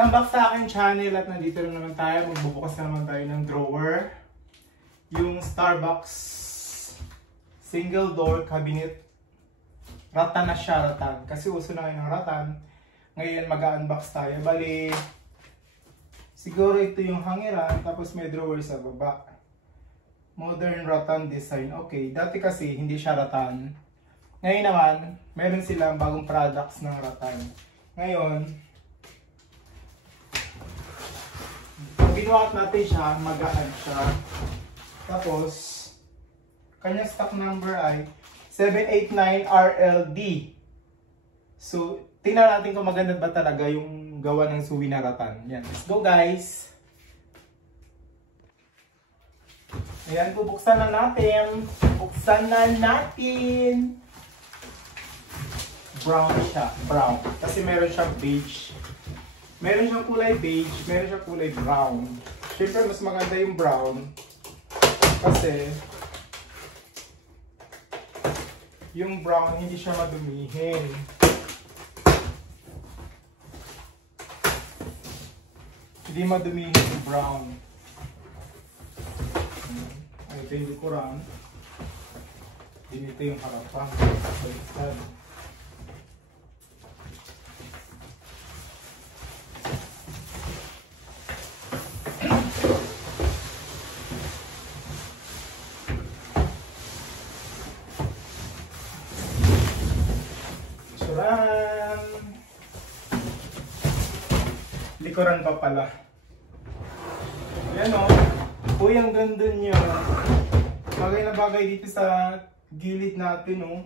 Welcome back sa aking channel at nandito na naman tayo. Magbubukas na naman tayo ng drawer. Yung Starbucks single door cabinet. Rattan na siya, rattan. Kasi uso na ngayon ng rattan. Ngayon mag-unbox tayo. Bali, siguro ito yung hangiran. Tapos may drawer sa baba. Modern rattan design. Okay, dati kasi hindi siya rattan. Ngayon naman, meron silang bagong products ng rattan. Ngayon, ginawa natin siya, magaan siya. Tapos, kanyang stock number ay 789RLD. So, tingnan natin kung maganda ba talaga yung gawa ng suwi na rattan. Yan, let's go guys! Ayan, bubuksan na natin. Buksan na natin. Brown siya, brown. Kasi meron siyang beige. Meron siyang kulay beige, meron siyang kulay brown. Siyempre, mas maganda yung brown. Kasi, yung brown, hindi siya madumihin. Hindi madumihin yung brown. Ay, ito yung likuran. Dito yung harapan. Baliktad. Likuran pa pala. Yan o. Uy, ang ganda niya. Bagay na bagay dito sa gilid natin o.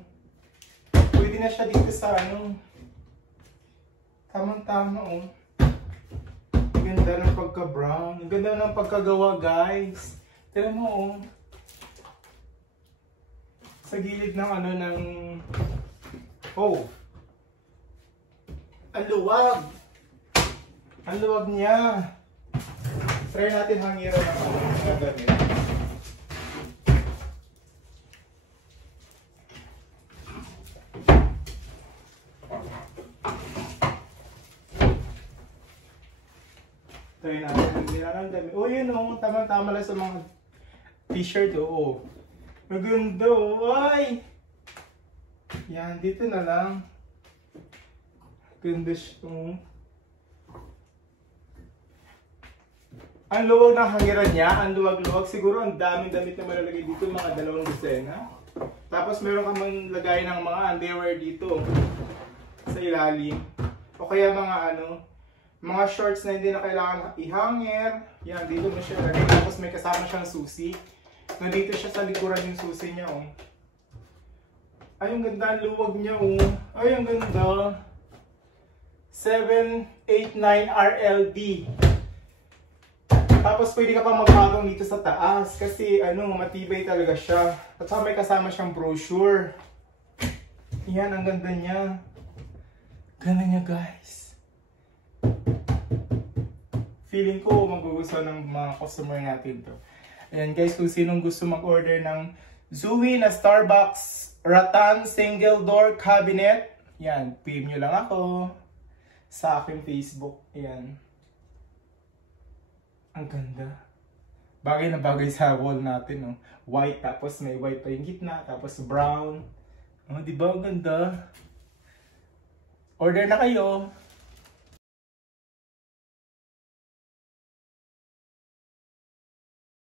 Pwede na siya dito sa ano. Tamang-tama o. Ganda ng pagka-brown. Ganda ng pagkagawa guys. Tignan mo o. Sa gilid ng ano ng... Oh. Ang luwag. Ang luwag niya. Try natin hangiran ng mga ganit. Try natin hangiran ng dami. Oh, yun o. Tama-tama lang sa mga t-shirt. Oo. Maganda o. Ay! Yan, dito na lang. Ganda siya. Ang luwag ng hangiran niya, ang luwag-luwag. Siguro ang daming damit na malalagay dito, mga 2 dosena. Tapos meron kang maglagay ng mga underwear dito sa ilalim. O kaya mga ano, mga shorts na hindi na kailangan i-hanger. Yan, dito mo siya lagay. Tapos may kasama siyang susi. Nandito siya sa likuran yung susi niya. Oh. Ay, ang ganda ang luwag niya. Oh. Ay, ang ganda. 789RLD. Tapos pwede ka pa magpatong dito sa taas kasi ano, matibay talaga siya. At saka may kasama siyang brochure. Yan, ang ganda niya. Ganda niya guys. Feeling ko magugustuhan ng mga customer natin to. Ayan guys, kung sinong gusto mag-order ng Zooey na Starbucks rattan single door cabinet, yan, PM nyo lang ako sa aking Facebook. Ayan. Ang ganda. Bagay na bagay sa wall natin, no? White, tapos may white pa yung gitna, tapos brown. Oh, di ba? Ang ganda. Order na kayo.